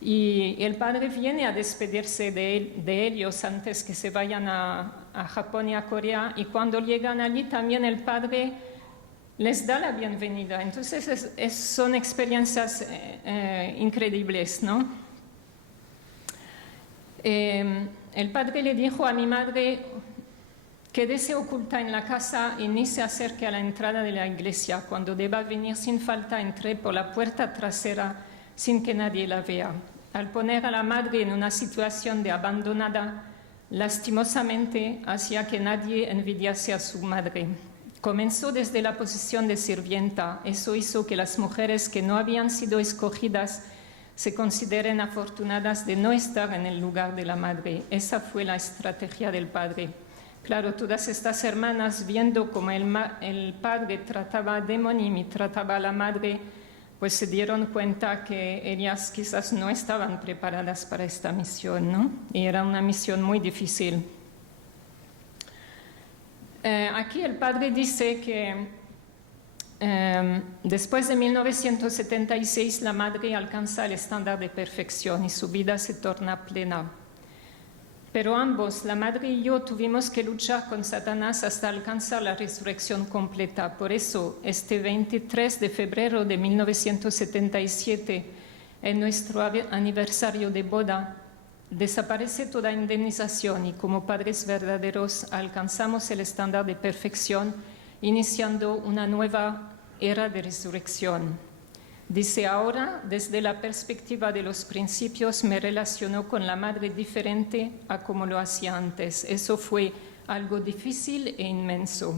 Y el padre viene a despedirse de ellos antes que se vayan a Japón y a Corea, y cuando llegan allí también el padre les da la bienvenida. Entonces son experiencias increíbles, ¿no? El padre le dijo a mi madre: quédese oculta en la casa y ni se acerque a la entrada de la iglesia. Cuando deba venir sin falta, entre por la puerta trasera sin que nadie la vea. Al poner a la madre en una situación de abandonada, lastimosamente hacía que nadie envidiase a su madre. Comenzó desde la posición de sirvienta. Eso hizo que las mujeres que no habían sido escogidas se consideren afortunadas de no estar en el lugar de la madre. Esa fue la estrategia del padre. Claro, todas estas hermanas, viendo cómo el padre trataba a Demonim y trataba a la madre, pues se dieron cuenta que ellas quizás no estaban preparadas para esta misión, ¿no? Y era una misión muy difícil. Aquí el padre dice que después de 1976 la madre alcanza el estándar de perfección y su vida se torna plena. Pero ambos, la madre y yo, tuvimos que luchar con Satanás hasta alcanzar la resurrección completa. Por eso, este 23 de febrero de 1977, en nuestro aniversario de boda, desaparece toda indemnización y como padres verdaderos alcanzamos el estándar de perfección, iniciando una nueva era de resurrección. Dice: ahora, desde la perspectiva de los principios, me relaciono con la madre diferente a como lo hacía antes. Eso fue algo difícil e inmenso.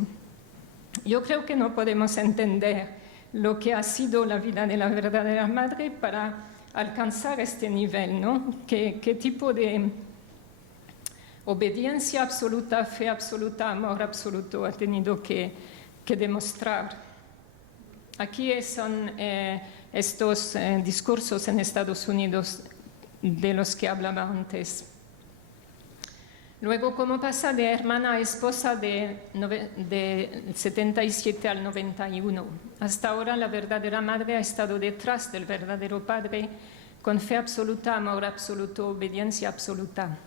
Yo creo que no podemos entender lo que ha sido la vida de la verdadera madre para alcanzar este nivel, ¿no? ¿Qué tipo de obediencia absoluta, fe absoluta, amor absoluto ha tenido que demostrar? Aquí son estos discursos en Estados Unidos de los que hablaba antes. Luego, como pasa de hermana a esposa de 77 al 91. Hasta ahora la verdadera madre ha estado detrás del verdadero padre con fe absoluta, amor absoluto, obediencia absoluta.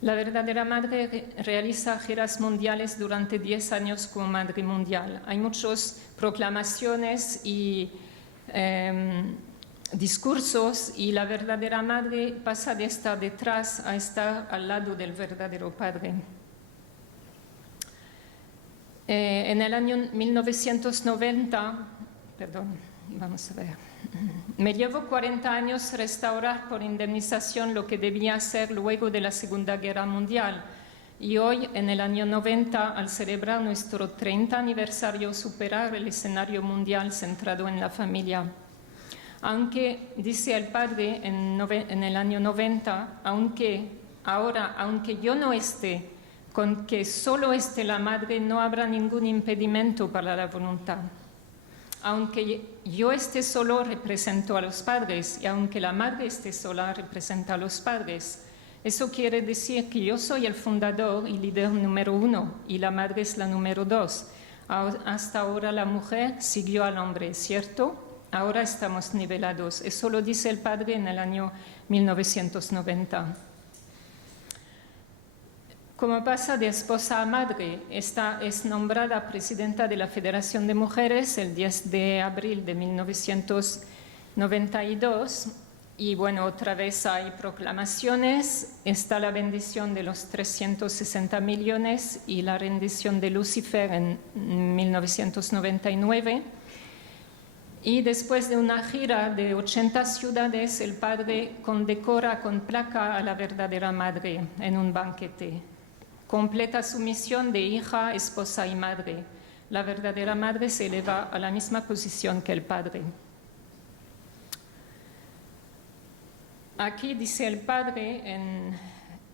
La verdadera madre realiza giras mundiales durante 10 años como madre mundial. Hay muchas proclamaciones y discursos y la verdadera madre pasa de estar detrás a estar al lado del verdadero padre. En el año 1990, me llevo 40 años restaurar por indemnización lo que debía hacer luego de la Segunda Guerra Mundial. Y hoy, en el año 90, al celebrar nuestro 30 aniversario, superar el escenario mundial centrado en la familia. Aunque, dice el padre en el año 90, aunque yo no esté, con que solo esté la madre, no habrá ningún impedimento para la voluntad. Aunque yo esté solo, represento a los padres, y aunque la madre esté sola, representa a los padres. Eso quiere decir que yo soy el fundador y líder número 1, y la madre es la número 2. Hasta ahora la mujer siguió al hombre, ¿cierto? Ahora estamos nivelados. Eso lo dice el padre en el año 1990. Como pasa de esposa a madre, esta es nombrada presidenta de la Federación de Mujeres el 10 de abril de 1992. Y bueno, otra vez hay proclamaciones. Está la bendición de los 360 millones y la rendición de Lucifer en 1999. Y después de una gira de 80 ciudades, el padre condecora con placa a la verdadera madre en un banquete. Completa su misión de hija, esposa y madre. La verdadera madre se eleva a la misma posición que el padre. Aquí dice el padre en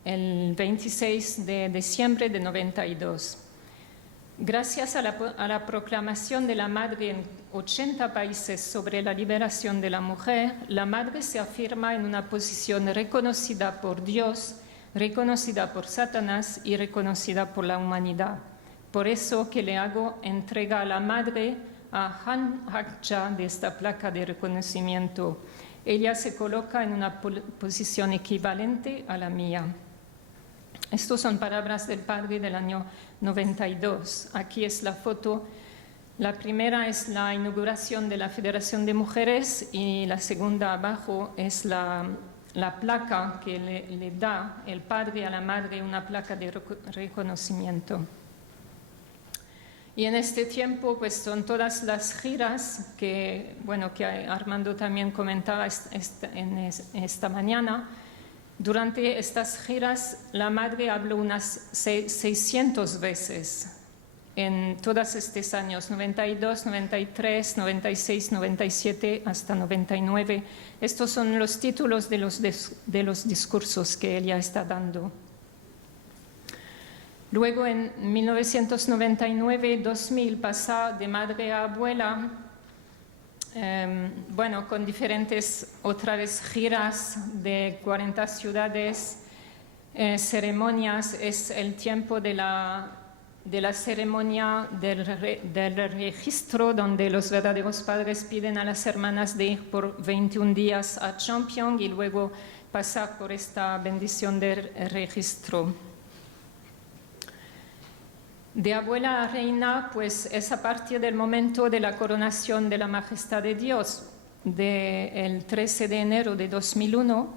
el 26 de diciembre de 92. Gracias a la proclamación de la madre en 80 países sobre la liberación de la mujer, la madre se afirma en una posición reconocida por Dios, reconocida por Satanás y reconocida por la humanidad. Por eso que le hago entrega a la madre a Han Hakcha de esta placa de reconocimiento. Ella se coloca en una posición equivalente a la mía. Estas son palabras del padre del año 92. Aquí es la foto. La primera es la inauguración de la Federación de Mujeres y la segunda abajo es la placa que le da el padre a la madre, una placa de reconocimiento. Y en este tiempo, pues son todas las giras que Armando también comentaba esta mañana. Durante estas giras, la madre habló unas 600 veces en todos estos años, 92, 93, 96, 97 hasta 99. Estos son los títulos de los discursos que ella está dando. Luego, en 1999-2000, pasó de madre a abuela, con diferentes otra vez giras de 40 ciudades, ceremonias. Es el tiempo de la ceremonia del registro, donde los verdaderos padres piden a las hermanas de ir por 21 días a Championne y luego pasar por esta bendición del registro. De abuela a reina, pues es a partir del momento de la coronación de la majestad de Dios, del 13 de enero de 2001.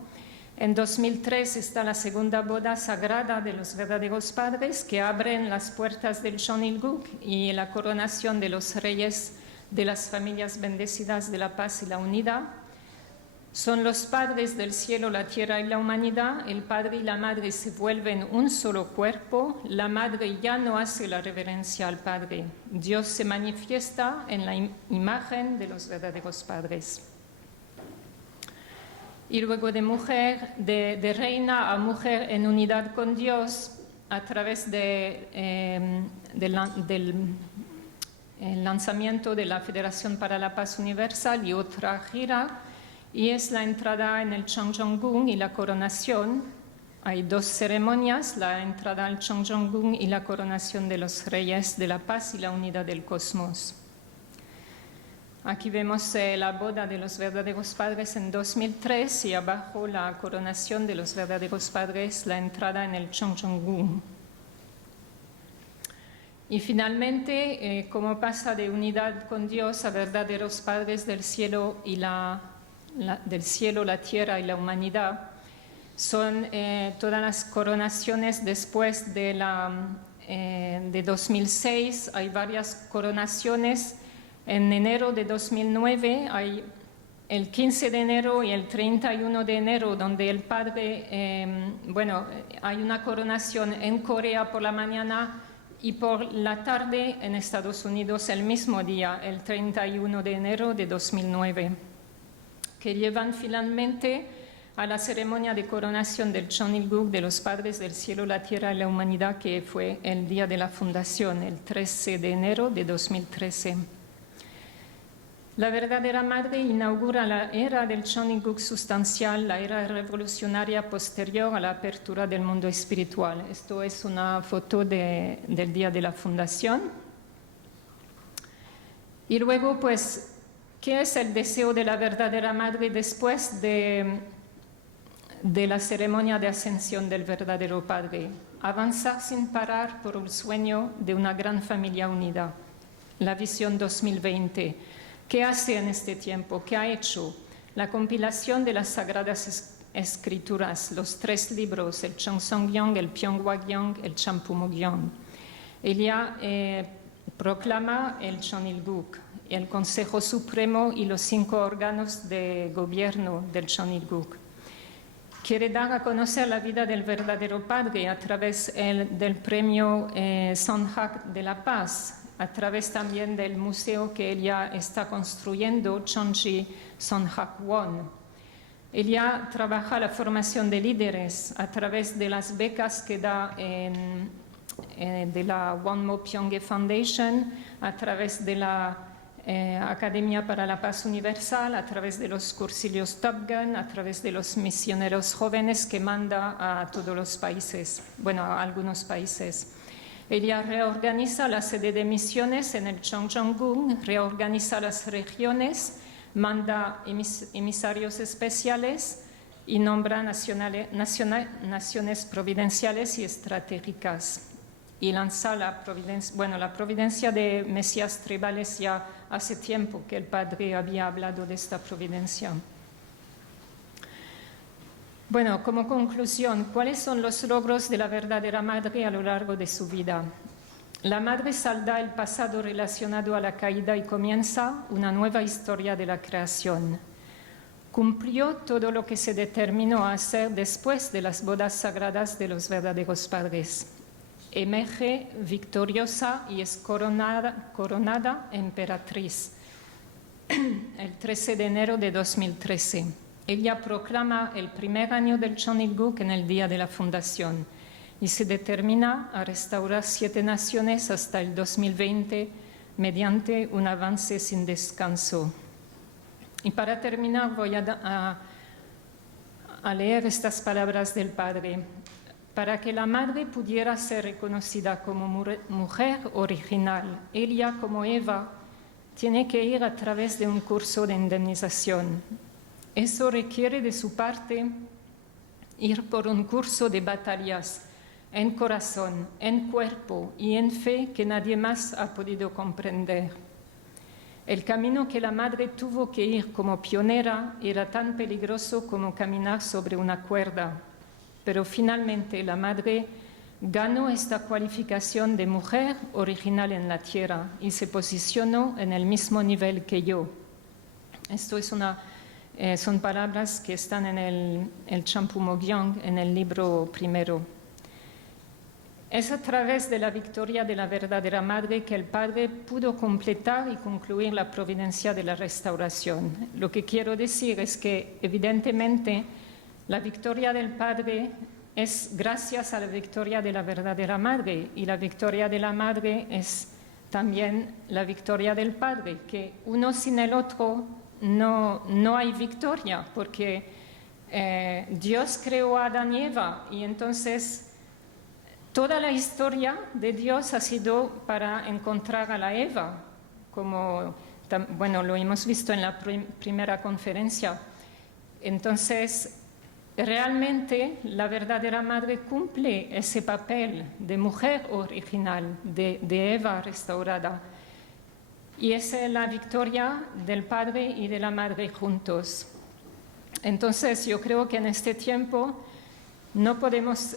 En 2003 está la segunda boda sagrada de los verdaderos padres que abren las puertas del Cheon-il-guk y la coronación de los reyes de las familias bendecidas de la paz y la unidad. Son los padres del cielo, la tierra y la humanidad. El padre y la madre se vuelven un solo cuerpo. La madre ya no hace la reverencia al padre. Dios se manifiesta en la imagen de los verdaderos padres. Y luego de reina a mujer en unidad con Dios, a través del lanzamiento de la Federación para la Paz Universal y otra gira, y es la entrada en el Cheonggyeong-gung y la coronación. Hay dos ceremonias, la entrada al Chongjong-gung y la coronación de los reyes de la paz y la unidad del cosmos. Aquí vemos la boda de los verdaderos padres en 2003 y abajo la coronación de los verdaderos padres, la entrada en el Chongjong-gung. Y finalmente, como pasa de unidad con Dios a verdaderos padres del cielo, del cielo, la tierra y la humanidad, son todas las coronaciones después de 2006. Hay varias coronaciones. En enero de 2009 hay el 15 de enero y el 31 de enero, donde el padre, hay una coronación en Corea por la mañana y por la tarde en Estados Unidos el mismo día, el 31 de enero de 2009, que llevan finalmente a la ceremonia de coronación del Chonilguk de los padres del cielo, la tierra y la humanidad, que fue el día de la fundación, el 13 de enero de 2013. La verdadera madre inaugura la era del Chonilguk sustancial, la era revolucionaria posterior a la apertura del mundo espiritual. Esto es una foto del día de la fundación. Y luego, pues, ¿qué es el deseo de la verdadera madre después de la ceremonia de ascensión del verdadero padre? Avanzar sin parar por el sueño de una gran familia unida. La visión 2020. ¿Qué hace en este tiempo? ¿Qué ha hecho? La compilación de las Sagradas Escrituras, los 3 libros, el Cheongsong-gyeong, el Pyeonghwa-gyeong, el Champumo-gyeong. Ella proclama el Chonilguk, el Consejo Supremo y los 5 órganos de gobierno del Chonilguk. Quiere dar a conocer la vida del verdadero padre a través del premio Sonhak de la Paz, a través también del museo que ella está construyendo, Chonji Sonhak Won. Ella trabaja la formación de líderes a través de las becas que da de la Wonmo Pyeonghae Foundation, a través de la Academia para la Paz Universal, a través de los cursillos Top Gun, a través de los misioneros jóvenes que manda a todos los países, a algunos países. Ella reorganiza la sede de misiones en el Chongjong-gung, reorganiza las regiones, manda emisarios especiales y nombra naciones providenciales y estratégicas. Y lanza la providencia de Mesías tribales. Ya hace tiempo que el padre había hablado de esta providencia. Como conclusión, ¿cuáles son los logros de la verdadera madre a lo largo de su vida? La madre salda el pasado relacionado a la caída y comienza una nueva historia de la creación. Cumplió todo lo que se determinó a hacer después de las bodas sagradas de los verdaderos padres. Emerge victoriosa y es coronada emperatriz el 13 de enero de 2013. Ella proclama el primer año del Chonilguk en el día de la fundación y se determina a restaurar 7 naciones hasta el 2020 mediante un avance sin descanso. Y para terminar voy a leer estas palabras del Padre. Para que la madre pudiera ser reconocida como mujer original, ella como Eva tiene que ir a través de un curso de indemnización. Eso requiere de su parte ir por un curso de batallas en corazón, en cuerpo y en fe que nadie más ha podido comprender. El camino que la madre tuvo que ir como pionera era tan peligroso como caminar sobre una cuerda, pero finalmente la madre ganó esta cualificación de mujer original en la tierra y se posicionó en el mismo nivel que yo. Esto es son palabras que están en el Champumo-gyeong, en el libro primero. Es a través de la victoria de la verdadera madre que el padre pudo completar y concluir la providencia de la restauración. Lo que quiero decir es que, evidentemente, la victoria del padre es gracias a la victoria de la verdadera madre, y la victoria de la madre es también la victoria del padre, que uno sin el otro no hay victoria, porque Dios creó a Adán y Eva y entonces toda la historia de Dios ha sido para encontrar a la Eva, como bueno, lo hemos visto en la primera conferencia. Entonces, realmente la verdadera madre cumple ese papel de mujer original, de Eva restaurada. Y esa es la victoria del padre y de la madre juntos. Entonces, yo creo que en este tiempo no podemos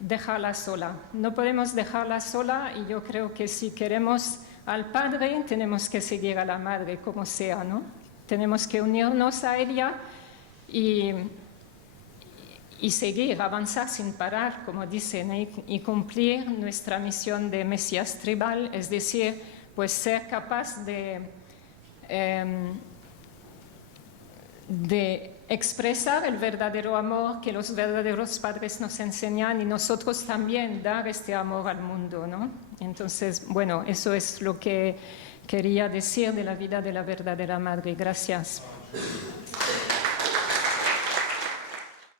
dejarla sola. No podemos dejarla sola y yo creo que si queremos al padre, tenemos que seguir a la madre, como sea, ¿no? Tenemos que unirnos a ella y seguir, avanzar sin parar, como dicen, y cumplir nuestra misión de Mesías tribal, es decir, pues ser capaz de expresar el verdadero amor que los verdaderos padres nos enseñan y nosotros también dar este amor al mundo, ¿no? Entonces, bueno, eso es lo que quería decir de la vida de la verdadera madre. Gracias.